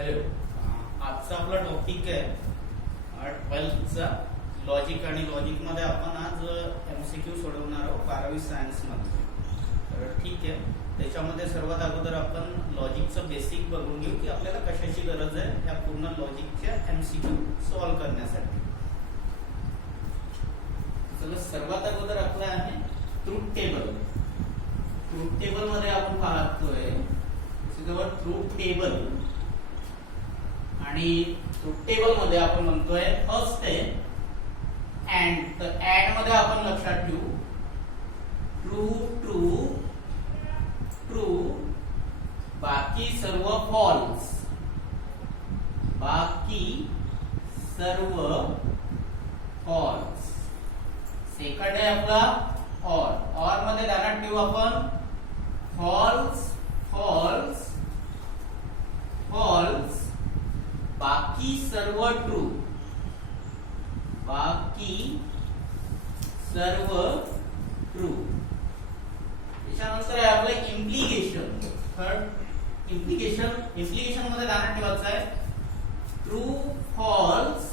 Hello, आजचा आपला topic आहे 12th लॉजिक आणि लॉजिक मध्ये आपण आज एमसीक्यू सोडवणार आहोत 12वी सायन्स मध्ये. तर ठीक आहे, त्याच्यामध्ये सर्वात अगोदर आपण लॉजिकचं बेसिक बघून घेऊ की आपल्याला कशाची गरज आहे ह्या पूर्ण लॉजिकच्या एमसीक्यू सॉल्व्ह करण्यासाठी. चला, सर्वात अगोदर आपलं आहे ट्रूथ टेबल. ट्रूथ टेबल मध्ये आपण पाहतोय ट्रूथ टेबल, आणि ट्रूथ टेबल मध्ये आपण म्हणतोय फर्स्ट आहे अँड. तर अँड मध्ये आपण लक्षात ठेवू ट्रू ट्रू ट्रू, बाकी सर्व फॉल्स, बाकी सर्व फॉल्स. सेकंड आहे आपला ऑर. ऑर मध्ये ध्यानात ठेवू आपण फॉल्स फॉल्स फॉल्स, बाकी सर्व ट्रू, बाकी सर्व ट्रू. त्याच्यानंतर आहे आपलं इम्प्लिकेशन. Third implication. इम्प्लिकेशन मध्ये ध्यानात ठेवायचं आहे ट्रू फॉल्स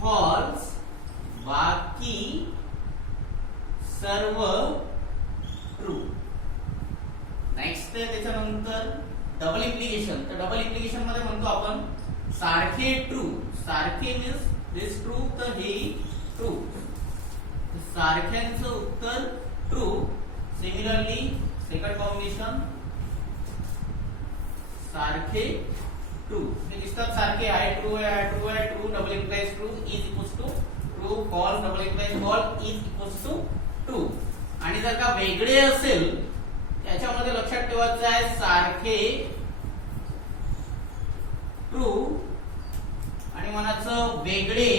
फॉल्स, बाकी सर्व ट्रू. नेक्स्ट आहे त्याच्यानंतर डबल इम्प्लिकेशन. तर डबल इम्प्लिकेशन मध्ये म्हणतो आपण सारखे ट्रू. सारखे मीन्स दिस ट्रू, तर हे ट्रू. सारख्यांचं उत्तर ट्रू. सिमिलरली सेकंड कॉम्बिनेशन सारखे ट्रू. हे दिसतात सारखे. आय ट्रू आहे, आय ट्रू आहे, true double implies true is equals to true, false double implies false is equals to true. आणि जर का वेगळे असेल त्याच्यामध्ये लक्षात ठेवायचं आहे सारखे ट्रू आणि म्हणायचं वेगळे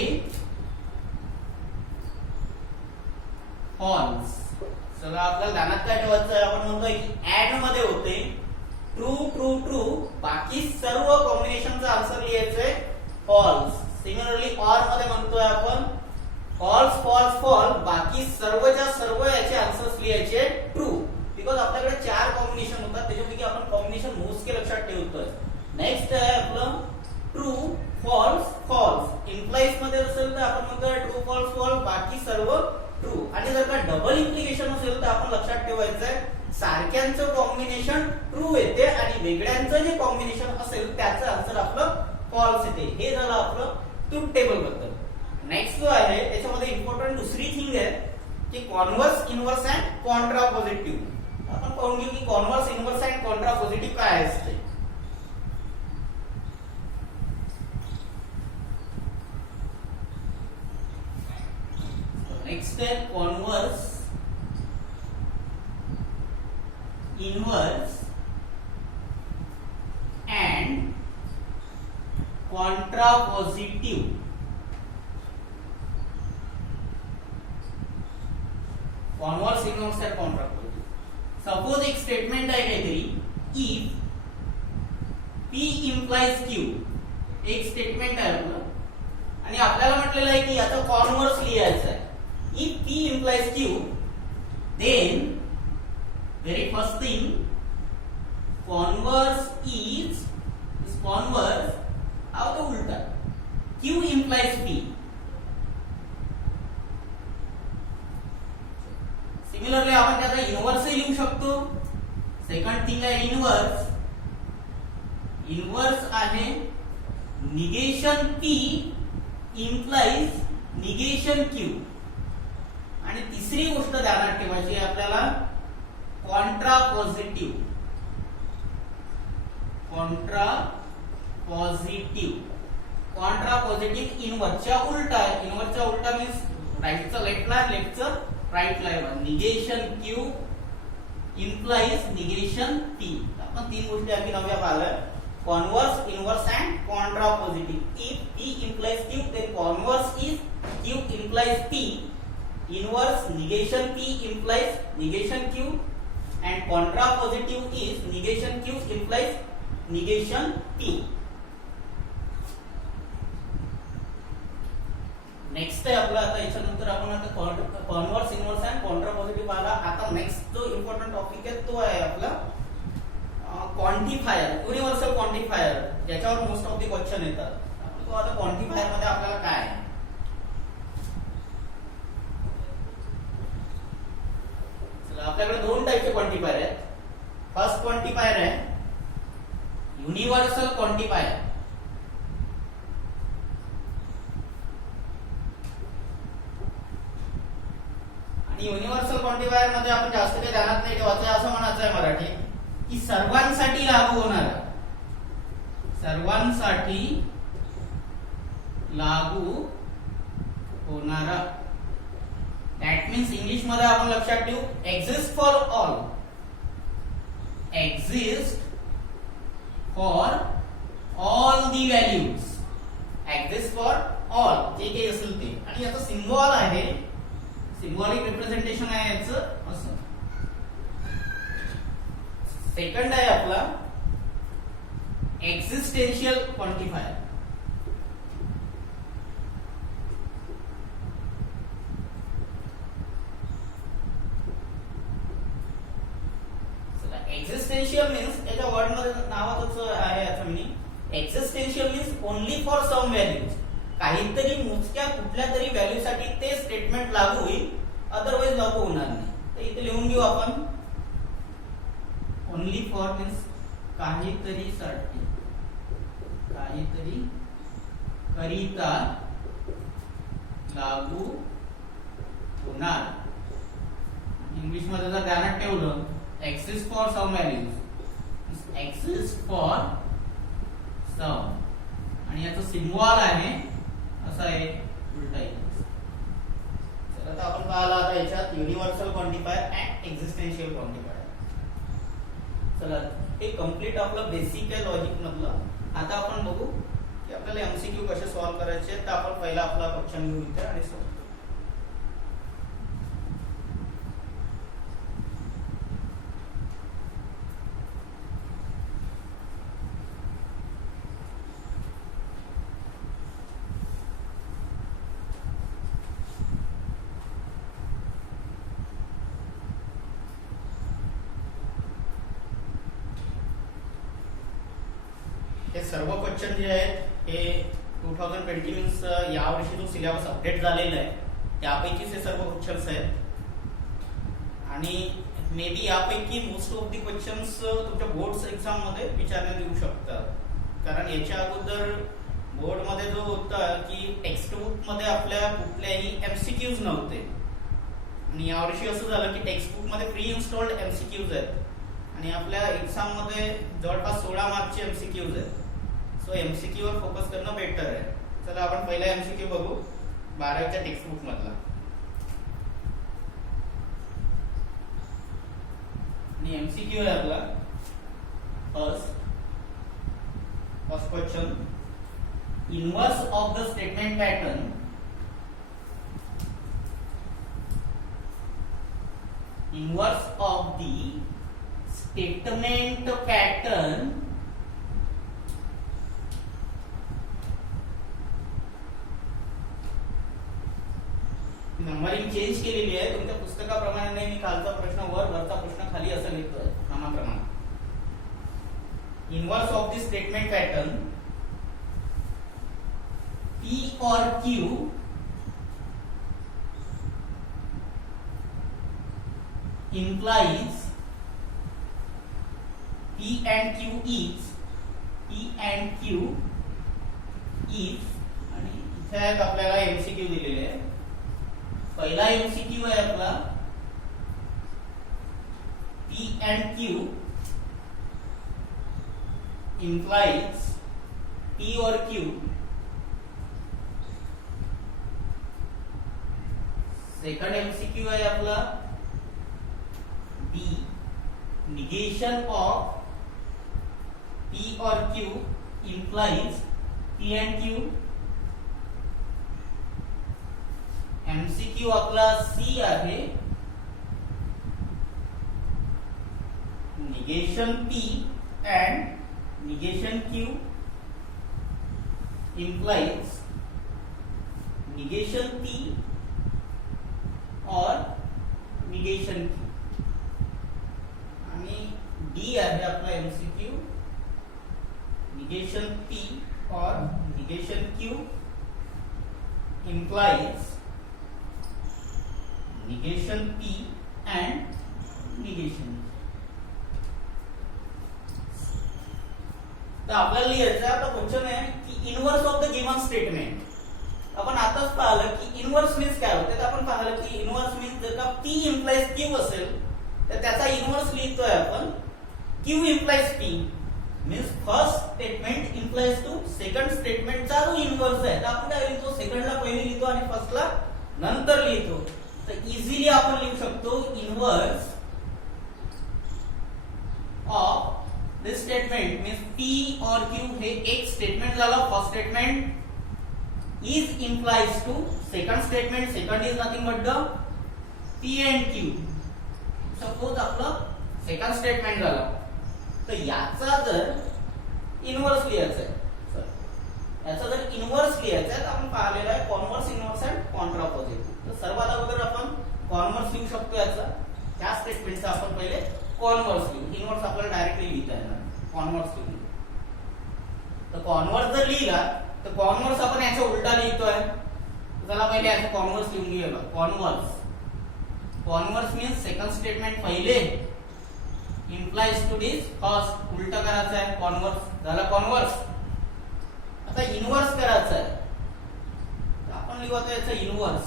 फॉल्स. सगळं आपल्याला ध्यानात काय ठेवायचं आहे, आपण म्हणतोय की ऍड मध्ये होते ट्रू ट्रू ट्रू, बाकी सर्व कॉम्बिनेशनचा आन्सर लिहायचंय फॉल्स. सिमिलरली ऑर मध्ये म्हणतोय आपण फॉल्स फॉल्स फॉल्स, बाकी सर्वच्या सर्व याचे आन्सर्स लिहायचे ट्रू. बिकॉज आपल्याकडे 4 कॉम्बिनेशन होतात, त्याच्यापैकी आपण कॉम्बिनेशन मोजके लक्षात ठेवतोय. नेक्स्ट आहे आपलं ट्रू फॉल्स फॉल्स. इम्प्लाइज मध्ये असेल तर आपण म्हणतोय ट्रू फॉल्स फॉल्स, बाकी सर्व ट्रू. आणि जर का डबल इम्प्लिकेशन असेल तर आपण लक्षात ठेवायचंय सारख्यांचं कॉम्बिनेशन ट्रू येते आणि वेगळ्यांचं जे कॉम्बिनेशन असेल त्याचं आन्सर आपलं फॉल्स येते. हे झालं आपलं ट्रूथ टेबल बद्दल. नेक्स्ट जो आहे त्याच्यामध्ये इम्पॉर्टंट दुसरी थिंग आहे की converse, inverse and Contra positive. आपण पाहून घेऊ की converse, inverse and Contra positive काय असते. नेक्स्ट आहे converse, inverse and Contra positive. Converse, inverse and Contra positive. Suppose एक स्टेटमेंट आहे काहीतरी इफ P implies Q. एक स्टेटमेंट आहे आपलं आणि आपल्याला म्हटलेलं आहे की याचा कॉन्व्हर्स लिहायचा आहे. If P implies Q, then very first thing converse is converse हा होता उलटा. Q implies P. सिमिलरली आपण त्याचा इनव्हर्स लिहू शकतो. सेकंड थिंग आहे इनव्हर्स. इनव्हर्स आहे negation P implies negation Q. आणि तिसरी गोष्ट ध्यानात ठेवायची आहे आपल्याला contrapositive. Contrapositive. Contrapositive इनव्हर्सच्या उलटा आहे. इनव्हर्सच्या उलटा मीन्स राईटचा लेफ्टला, लेफ्टचं राईटला आहे. Negation Q implies negation P. आपण 3 गोष्टी आणखी नव्या पाहिल्या. Converse, inverse and Contra positive. If P implies Q, then converse is Q implies P. Inverse negation P implies negation Q, and contra positive is negation Q implies negation P. Next आहे आपला. आता याच्यानंतर आपण आता converse, inverse and Contra positive पाहिला. आता next जो important topic आहे तो आहे आपला क्वांटिफायर, युनिव्हर्सल क्वांटिफायर, ज्याच्यावर मोस्ट ऑफ द क्वेश्चन येतात. तो आता क्वांटिफायर मध्ये आपल्याला काय आहे? आपल्याकडे दोन टाईपचे क्वांटिफायर आहेत. फर्स्ट क्वांटिफायर आहे युनिव्हर्सल क्वांटिफायर. आणि युनिव्हर्सल क्वांटिफायर मध्ये आपण जास्त काही ध्यानात नाही ठेवायचं, असं म्हणायचं आहे मराठी की सर्वांसाठी लागू होणारा, सर्वांसाठी लागू होणारा. दॅट मीन्स इंग्लिश मध्ये आपण लक्षात ठेवू exist for all, exist for all the values, exist for all जे काही असेल ते. आणि याचा सिम्बॉल आहे, सिम्बॉलिक रिप्रेझेंटेशन आहे याचं असं. सेकंड आहे आपला एक्झिस्टेन्शियल क्वांटिफायर. एक्झिस्टेन्शियल मीन्स याच्या वर्ड मध्ये नावातच आहे याचं meaning. Existential means only for some values, काहीतरी मोजक्या कुठल्या तरी व्हॅल्यू साठी ते स्टेटमेंट लागू होईल, अदरवाइज लागू होणार नाही. तर इथे लिहून घेऊ आपण ओनली फॉर मीन्स काहीतरी साठी, काहीतरी करिता लागू होणार. इंग्लिश मध्ये जर ध्यानात ठेवलं exist for some values, exist for some, आणि याचं सिम्बॉल आहे असं आहे उलटा. चला आता आपण पाहिलं आता याच्यात universal quantifier and existential quantifier. चला हे कंप्लीट आपलं बेसिक आहे लॉजिक मधलं. आता आपण बघू की आपल्याला एमसीक्यू कसे सॉल्व्ह करायचे. तर आपण पहिला आपला क्वेश्चन घेऊ इथे आणि सॉल्व्ह. हे सर्व क्वेश्चन जे आहेत हे 2020 मीन्स यावर्षी जो सिलेबस अपडेट झालेला आहे त्यापैकीच हे सर्व क्वेश्चन्स आहेत. आणि मे बी यापैकी मोस्ट ऑफ दी क्वेश्चन्स तुमच्या बोर्ड्स एक्झाम मध्ये विचारण्यात येऊ शकतात. कारण याच्या अगोदर बोर्ड मध्ये जो होता की टेक्स्ट बुक मध्ये आपल्या कुठल्याही एमसीक्यूज नव्हते, आणि यावर्षी असं झालं की टेक्स्ट बुक मध्ये प्री इन्स्टॉल्ड एमसीक्यूज आहेत आणि आपल्या एक्झाम मध्ये जवळपास 16 मार्कचे एमसीक्यूज आहेत. सो एमसीक्यू वर फोकस करणं बेटर आहे. चला आपण पहिला एमसीक्यू बघू 12वीच्या टेक्स्ट बुक मधला. आणि एमसीक्यू आहे आपला first question, inverse of the statement pattern, inverse of the statement pattern numbering change केलेली आहे तुमच्या पुस्तकाप्रमाणे. मी खालचा प्रश्न वर, वरचा प्रश्न खाली असं लिहितोय क्रमाप्रमाणे. Inverse of the statement pattern P or Q implies P and Q is, P and Q is, आणि इथे आपल्याला एमसीक्यू दिलेले आहे. पहिला एमसीक्यू आहे आपला P and Q implies P or Q. Second MCQ आहे आपला D, negation of P or Q implies P and Q. MCQ आपला C आहे, negation P and negation Q implies negation P or negation Q. आणि D आहे आपला MCQ, negation P और negation Q implies negation P and negation. तर आपल्याला लिहायचं आता क्वेश्चन आहे की inverse of the given statement. आपण आताच पाहिलं की इनवर्स मीन्स काय होते, तर आपण पाहिलं की इनवर्स मीन्स जर का P implies Q असेल तर त्याचा इनवर्स लिहितोय आपण Q implies P. Means first statement implies to second स्टेटमेंटचा जो इनवर्स आहे तर आपण काय लिहितो, सेकंडला पहिले लिहितो आणि फर्स्टला नंतर लिहितो. तर इझिली आपण लिहू शकतो inverse of this statement means P और Q हे एक स्टेटमेंट झालं. First statement is implies to second statement, second is nothing but the P and Q. Suppose आपलं सेकंड स्टेटमेंट झालं तर याचा जर इनवर्स लिहायचा आहे, याचा जर इनवर्स लिहायचा आहे तर आपण पाहिलेला आहे कॉन्व्हर्स, इनवर्स अँड कॉन्ट्रापोजिट. तर सर्वात अगोदर आपण कॉन्व्हर्स लिहू शकतो याचा, त्या स्टेटमेंटचा आपण पहिले कॉन्व्हर्स लिहू. इनवर्स आपल्याला डायरेक्टली लिहिता येणार, कॉन्व्हर्स लिहू. तर कॉन्व्हर्स जर लिहिला तर कॉन्व्हर्स आपण याचा उलटा लिहितोय. चला पहिले याचा कॉन्व्हर्स लिहून घेऊया. Converse, converse means second statement पहिले implies to this फर्स्ट, उलटा करायचं आहे. कॉन्व्हर्स झाला कॉन्व्हर्स. आता इनवर्स करायचं आहे तर आपण लिहू आता याचा इनवर्स.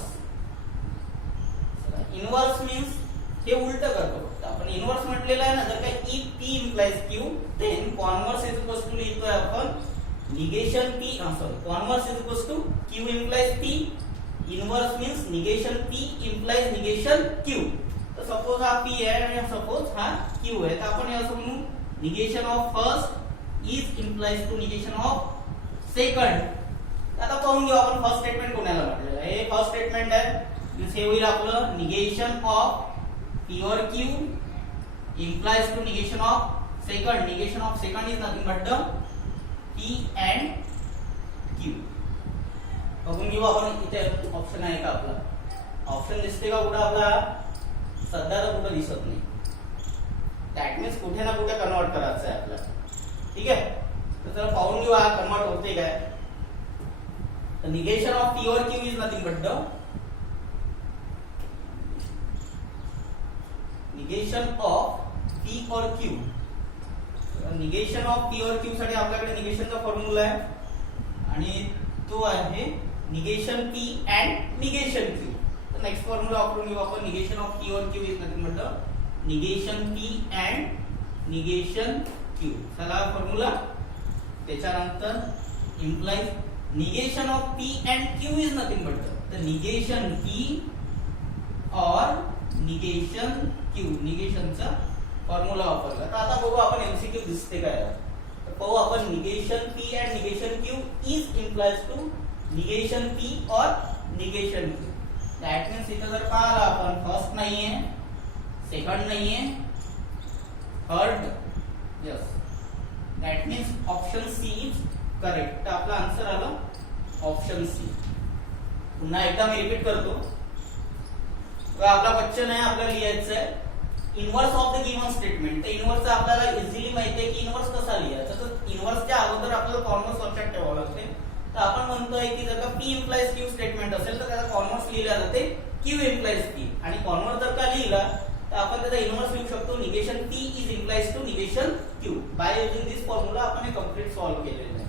इनवर्स मीन्स हे उलट करतो. तर आपण इनवर्स म्हटलेलं आहे ना, जर का if P implies Q then converse is equals to लिहितोय आपण negation P, converse is equals to Q implies P. Inverse means negation P implies negation Q. तर सपोज हा P आहे आणि सपोज हा Q आहे तर आपण असं म्हणू negation of first is implies to negation of second. आता पाहून घेऊ आपण फर्स्ट स्टेटमेंट कोणाला म्हटलेलं आहे. हे फर्स्ट स्टेटमेंट आहे मीन्स हे होईल आपलं निगेशन ऑफ P और Q implies to negation of second. Negation of second is nothing but the P and Q. बघून घेऊ आपण इथे ऑप्शन आहे का आपला, ऑप्शन दिसते का कुठे आपला, सध्या तर कुठे दिसत नाही. दॅट मीन्स कुठे ना कुठे कन्वर्ट करायचं आहे आपल्याला. ठीक आहे, तर चला पाहून घेऊ हा कन्वर्ट होते काय. तर निगेशन ऑफ P और Q is nothing but the negation of P और Q. निगेशन ऑफ P और Q साठी आपल्याकडे निगेशनचा फॉर्म्युला आहे आणि तो आहे negation P and negation Q. Next formula वापरून घेऊ आपण. निगेशन ऑफ P और Q is nothing but the negation P and negation Q. चला फॉर्म्युला. त्याच्यानंतर implies negation of P and Q is nothing but the negation P और negation Q. निगेशनचा formula वापरला. तर आता बघू आपण एमसीक्यू दिसते काय. तर पाहू आपण negation P and negation Q is implies to negation P और निगेशन Q. दॅट मीन्स इथं जर पाहिलं आपण फर्स्ट नाहीये, सेकंड नाहीये, third, yes, that means option C is correct. तर आपला आन्सर आला ऑप्शन सी. पुन्हा एकदा मी रिपीट करतो. तर आपला क्वेश्चन आहे आपल्याला लिहायचं आहे inverse of the given statement. तर इनवर्स आपल्याला इझिली माहिती आहे की इनवर्स कसा लिहायचा. तर इनवर्सच्या अगोदर आपल्याला कॉन्व्हर्स लक्षात ठेवावं लागते. तर आपण म्हणतोय की जर का P implies Q स्टेटमेंट असेल तर त्याचा कॉन्व्हर्स लिहिला जाते Q implies P. आणि कॉन्व्हर्स जर का लिहिला तर आपण त्याचा इनवर्स लिहू शकतो negation P is implies to negation Q. By using this formula आपण हे कंप्लीट सॉल्व्ह केलेलं आहे.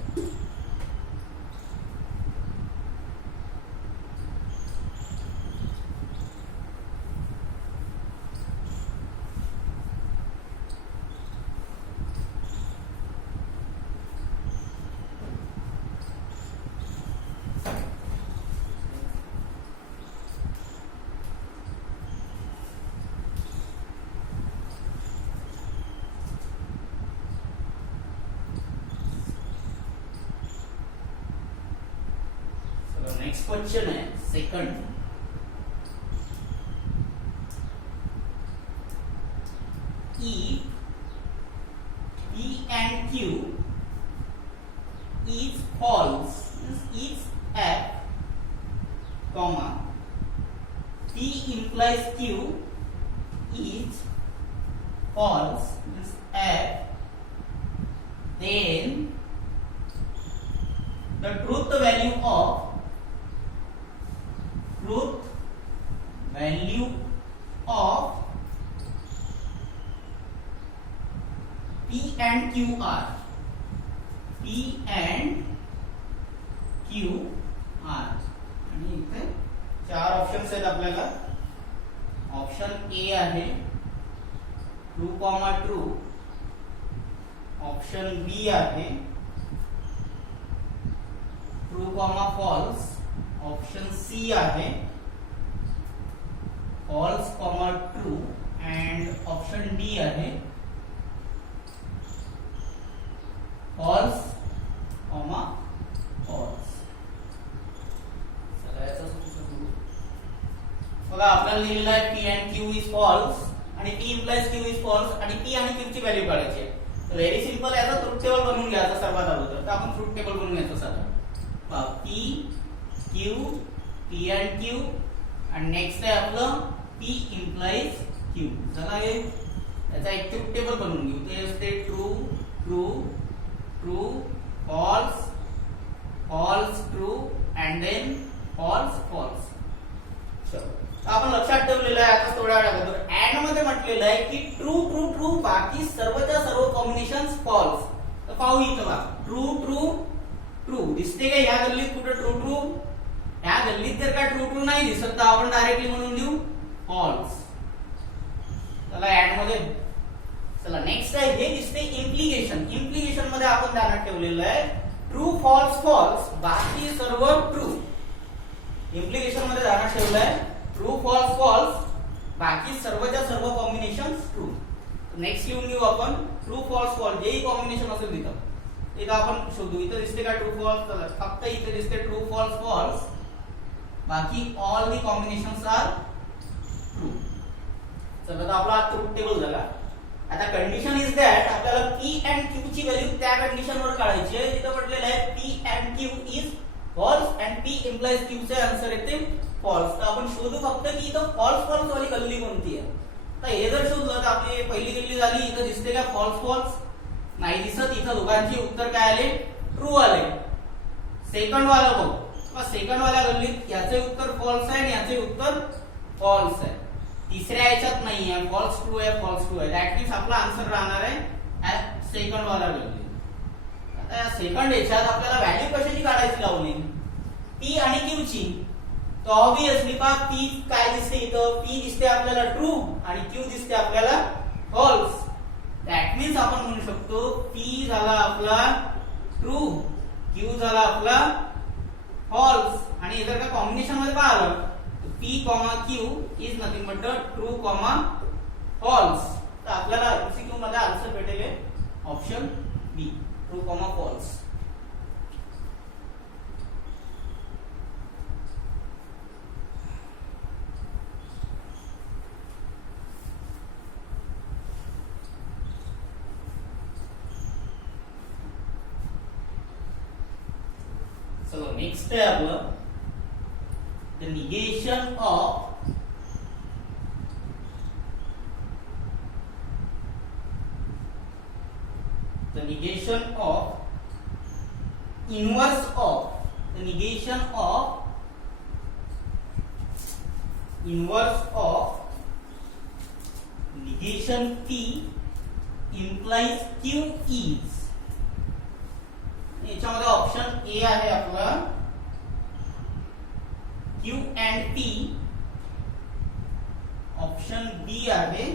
नेक्स्ट क्वेश्चन है second. If P and Q is false, is F, comma P implies Q is false, means F, then the truth value of P and Q are आणि इथे चार options आहेत आपल्याला. Option A आहे true comma true, option B आहे true comma false, option C आहे false comma true and option D आहे false comma false. बघा आपल्याला लिहिलेलं आहे P and Q is false आणि P implies Q is false आणि पी आणि क्यू ची व्हॅल्यू काढायची आहे. व्हेरी सिंपल, याचा ट्रूथ टेबल बनवून घ्यायचा सर्वात अगोदर. तर आपण ट्रूथ टेबल बनवून घ्यायचं साधं. P Q, P and Q आणि नेक्स्ट आहे आपलं पी इम्प्लाइज क्यू. चला हे याचा एक ट्रूथ टेबल बनवून घेऊ. ते असते true true true false false true and then false false. आपण लक्षात ठेवलेलं आहे आता थोड्या वेळा अगोदर अँड मध्ये म्हटलेलं आहे की ट्रू ट्रू ट्रू बाकी सर्वच्या सर्व कॉम्बिनेशन्स फॉल्स. तर पाहू इथं बघा ट्रू ट्रू ट्रू दिसते का या गल्लीत कुठे ट्रू ट्रू? या गल्लीत जर का ट्रू ट्रू नाही दिसत तर आपण डायरेक्टली म्हणून देऊ फॉल्स. चला ऍड मध्ये चला नेक्स्ट आहे हे दिसते इम्प्लिकेशन. इम्प्लिकेशन मध्ये आपण ध्यानात ठेवलेलं आहे ट्रू फॉल्स फॉल्स बाकी सर्व ट्रू. इम्प्लिकेशन मध्ये ध्यानात ठेवलं आहे ट्रू फॉल्स फॉल्स बाकी सर्वच्या सर्व कॉम्बिनेशन्स ट्रू. नेक्स्ट लिहून घेऊ आपण ट्रू फॉल्स फॉल्स जेही कॉम्बिनेशन असेल तिथं आपण शोधू. इथं दिसते का ट्रू फॉल्स? फक्त इथे दिसते ट्रू फॉल्स फॉल्स बाकी all the combinations are true. चला तर आपला ट्रूथ टेबल झाला. आता कंडिशन इज दॅट आपल्याला पी अँड क्यू ची व्हॅल्यू त्या कंडिशन वर काढायची आहे जिथं म्हटलेलं आहे P and Q is false and P implies Q चे आन्सर येते फॉल्स. तर आपण शोधू फक्त की इथं फॉल्स फॉल्स वाली गल्ली कोणती आहे. तर हे जर शोधलं तर आपली पहिली गल्ली झाली. इथं दिसते का फॉल्स फॉल्स? नाही दिसत. इथं दोघांची उत्तर काय आले? ट्रू आले. सेकंड वाला बघ, सेकंड वाल्या गल्लीत याचे उत्तर फॉल्स आहे आणि याचे उत्तर फॉल्स आहे. तिसऱ्या याच्यात नाही आहे फॉल्स ट्रू आहे फॉल्स ट्रू आहे. दॅट मीन्स आपला आन्सर राहणार आहे सेकंड वाला गल्ली. आता सेकंड याच्यात आपल्याला व्हॅल्यू कशाची काढायची लावली? पी आणि क्यू ची. तर ऑब्विसली पा पी काय दिसते इथं? पी दिसते आपल्याला ट्रू आणि क्यू दिसते आपल्याला फॉल्स. दॅट मीन्स आपण म्हणू शकतो पी झाला आपला ट्रू, क्यू झाला आपला फॉल्स. आणि जर का कॉम्बिनेशन मध्ये पाहिलं P comma Q is nothing but the true comma false. तर आपल्याला एमसीक्यू मध्ये आन्सर भेटेल option B true comma false. चलो नेक्स्ट आहे आपलं the negation of inverse of negation P implies Q is. याच्यामध्ये ऑप्शन ए आहे आपला Q and P, option B आहे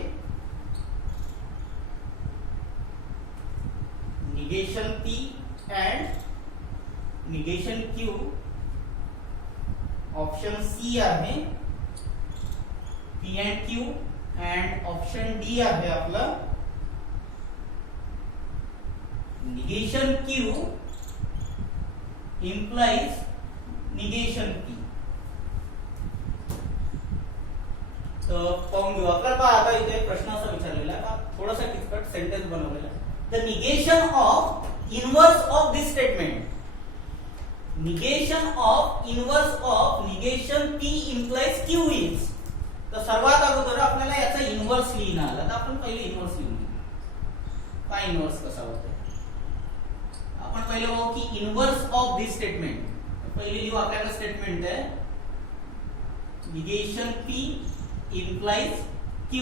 negation P and negation Q, option C आहे P and Q and option D आहे आपला negation Q implies negation P. तर पाहून घेऊ. आपल्याला पहा आता इथे प्रश्न असा विचारलेला आहे, थोडासा किचकट सेंटेन्स बनवलेला आहे. The negation of inverse of this statement. Negation of inverse of negation P implies Q is. तर सर्वात अगोदर आपल्याला याचा इनवर्स लिहिणं आला तर आपण पहिले इनवर्स लिहून घेऊ. पहा इनवर्स कसा होतोय. आपण पहिले बघू की इनवर्स ऑफ दिस स्टेटमेंट. पहिले लिहू आपल्याकडे स्टेटमेंट आहे negation P implies Q.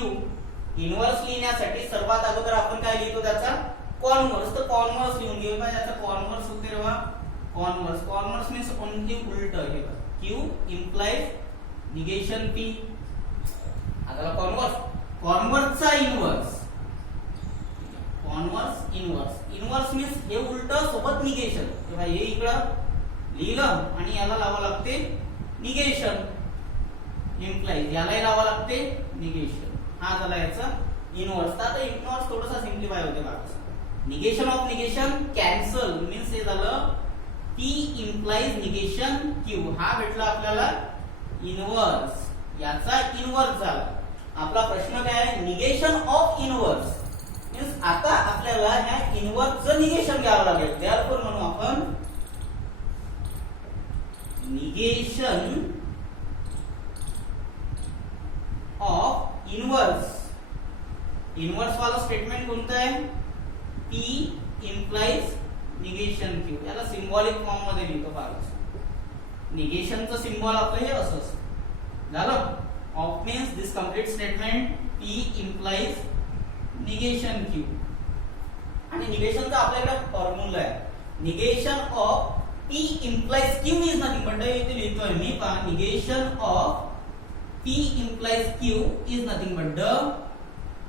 Inverse लिहिण्यासाठी सर्वात अगोदर आपण काय लिहितो त्याचा कॉन्व्हर्स. तर कॉन्व्हर्स लिहून घेऊ. काय त्याचा कॉन्व्हर्स होते बघा कॉन्व्हर्स. कॉन्व्हर्स मीन्स ओनली उलट हे बघा Q इम्प्लाइज निगेशन P. आता कॉन्व्हर्स कॉन्व्हर्सचा इनवर्स कॉन्व्हर्स इनवर्स मीन्स हे उलट सोबत निगेशन. तेव्हा हे इकडं लिहिलं आणि याला लावावं लागते निगेशन. इम्प्लाइज यालाही लावावं लागते निगेशन. हा झाला याचा इनवर्स. आता इनवर्स थोडासा सिम्प्लिफाय होते बघा. Negation of negation cancel means हे झालं P इम्प्लाइज निगेशन Q. हा भेटला आपल्याला इनवर्स. याचा इनवर्स झाला. आपला प्रश्न काय आहे निगेशन ऑफ इनवर्स मीन्स आता आपल्याला ह्या इनवर्सचं निगेशन घ्यावं लागेल. देअरफॉर म्हणू आपण निगेशन ऑफ इनवर्स. इनवर्स वाला स्टेटमेंट कोणतं आहे P इम्प्लाइज निगेशन Q. याला सिंबॉलिक फॉर्म मध्ये लिहितो पाहतो. निगेशनचं सिम्बॉल आपलं हे असं असतं. झालं. Of means this complete statement P implies negation Q. आणि निगेशनचा आपल्याकडे फॉर्म्युला आहे negation of P implies Q is nothing but इथे लिहितोय मी पहा negation of P implies Q is nothing but the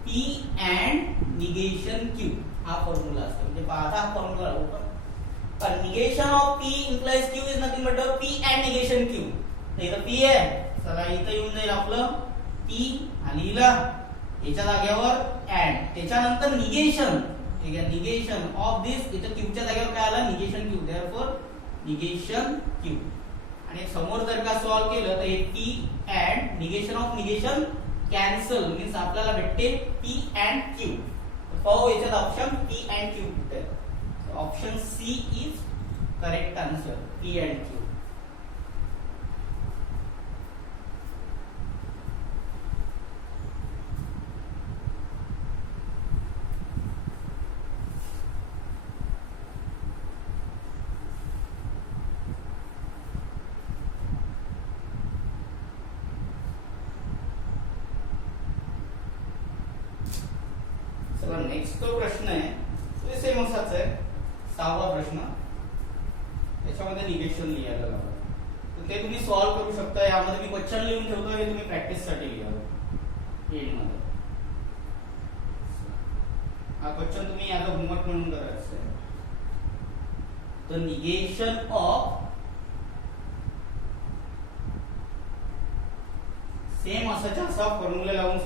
P and negation Q. हा formula असतो. म्हणजे पहा हा फॉर्म्युला होता. पण negation of P implies Q is nothing but the P and negation Q. इथं P आहे. चला इथं येऊन जाईल आपलं P आणि लिहिला याच्या जागेवर अँड त्याच्यानंतर निगेशन. ठीक आहे निगेशन ऑफ दिस इथं Q च्या जागेवर काय आलं negation Q. Therefore negation Q. आणि समोर जर का सॉल्व केलं तर हे P and negation of negation cancel means आपल्याला भेटते P अँड Q. पाहू याच्यात ऑप्शन P अँड Q कुठे आहे. Option C is correct answer P and Q. Next जो प्रश्न आहे तो सेम असाच आहे. 6वा प्रश्न. त्याच्यामध्ये निगेशन लिहायला लागतं. तर ते तुम्ही सॉल्व करू शकता. यामध्ये मी क्वेश्चन लिहून ठेवतोय हे तुम्ही प्रॅक्टिस साठी लिहावं एंड मध्ये. हा क्वेश्चन तुम्ही याचा होमवर्क म्हणून करायचं आहे. द निगेशन ऑफ सेम असाच्या असा फॉर्म्युला लावून